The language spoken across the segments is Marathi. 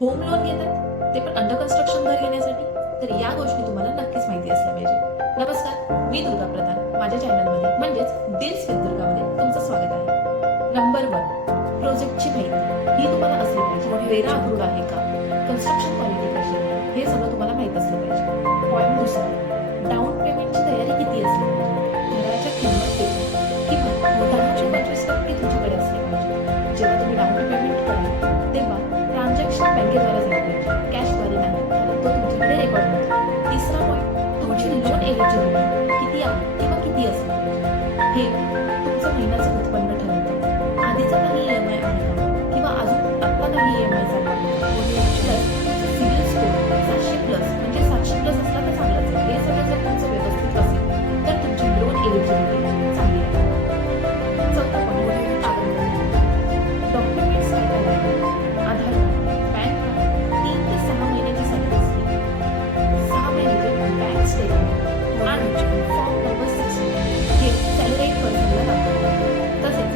होम लोन घेतात ते पण अंडर कन्स्ट्रक्शन घर घेण्यासाठी, तर या गोष्टी तुम्हाला नक्कीच माहिती असल्या पाहिजे. नमस्कार, मी दुर्गा प्रधान. माझ्या चॅनलमध्ये म्हणजेच डील्स विथ दुर्गामध्ये तुमचं स्वागत आहे. नंबर 1, प्रोजेक्टची माहिती ही तुम्हाला असली पाहिजे. वेरा अप्रूव्ड आहे का, कन्स्ट्रक्शन क्वालिटी कशी आहे, हे सगळं तुम्हाला माहित असलं पाहिजे. पॉईंट दुसरा, डाऊन पेमेंटची तयारी किती असली पाहिजे. घराच्या किंमत किंवा 10-25% तुमच्याकडे असली पाहिजे. जेव्हा तुम्ही डाऊन पेमेंट कराल तेव्हा ट्रान्झॅक्शन बँकेद्वारे झाले पाहिजे, कॅशद्वारे नाही, कारण तो तुमच्याकडे रेकॉर्ड होतो. तिसरा पॉईंट, तुमची लोन एलिजिबिलिटी किती आहे किंवा किती असली पाहिजे. हे तुमचं महिन्याचं उत्पन्न ठरवतं. आधीचा काही EMI आहे का किंवा अजून आत्ता काही EMI चालू आहे का, प्लस तुमचं सिबिल स्कोर 700+ म्हणजे 700+ असला तर चांगलाच आहे. हे सगळं जर तुमचं व्यवस्थित असेल तर तुमची लोन एलिजिबिलिटी चांगली आहे. चौथा पॉईंट, डॉक्युमेंट्स काय काय लागतात. आधार कार्ड, पॅन कार्ड, 3 ते 6 महिन्याची सॅलरी स्लिप, 6 महिन्याचे बँक स्टेटमेंट आणि फॉर्म नंबर 6 हे सॅलरीड पर्सनला लागतात. तसेच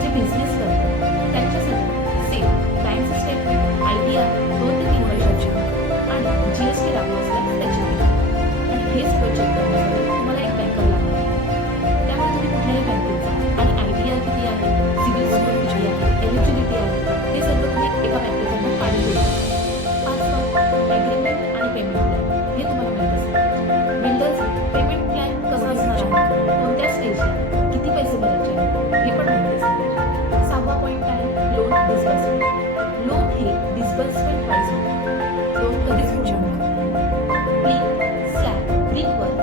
जे बिझनेस करतात त्यांच्यासाठी सेम बँक स्टेटमेंट, ITR 2 ते 3 वर्षाची आणि GST लागू असल्यास त्याची फी. आणि हे सगळं चेक करण्यासाठी तुम्हाला एक बँकर लागणार आहे. त्यामुळे तुम्ही कुठल्याही बँकेत जा आणि ITR किती आहे, सिबिल स्कोर किती आहे, एलिजिबिलिटी आहे का, हे सर्व तुम्ही एका बँकेकडून काढून घेऊ शकता. पाचवा, ॲग्रीमेंट आणि पेमेंट प्लॅन हे तुम्हाला माहित असलं पाहिजे. बिल्डरचा पेमेंट प्लॅन कसा असणार आहे, कोणत्या स्टेजला किती पैसे भरायचे आहेत, हे पण माहिती असलं पाहिजे. 6वा पॉईंट आहे लोन डिस्बर्समेंट. लोन हे डिस्बर्समेंट प्राइस होते. लोन कधी पूर्ण स्लॅब, ब्रिकवर्क,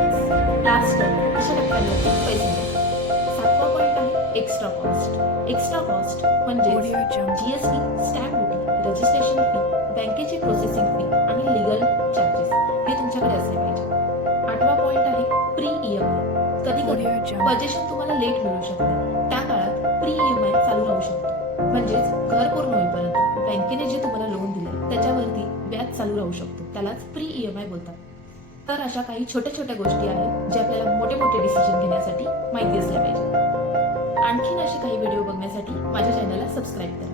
प्लास्टर अशा टप्प्यांवरती पैसे मिळतात. 7वा पॉईंट आहे एक्स्ट्रा कॉस्ट. एक्स्ट्रा कॉस्ट म्हणजे GST, stamp duty, registration fee, बँकेची प्रोसेसिंग फी आणि लीगल चार्जेस हे तुमच्याकडे असले पाहिजे. 8वा पॉईंट आहे प्री EMI. कधी कधी बजेशन तुम्हाला लेट मिळू शकते, त्या काळात प्री EMI चालू राहू शकतो. म्हणजेच घर पूर्ण होईपर्यंत बँकेने जे तुम्हाला लोन दिले त्याच्यावरती व्याज चालू राहू शकतो, त्यालाच प्री EMI बोलतात. तर अशा काही छोट्या छोट्या गोष्टी आहेत जे आपल्याला मोठे मोठे डिसिजन घेण्यासाठी माहिती असल्या पाहिजे. आणखीन असे काही व्हिडिओ बघण्यासाठी माझ्या चॅनलला सबस्क्राईब करा.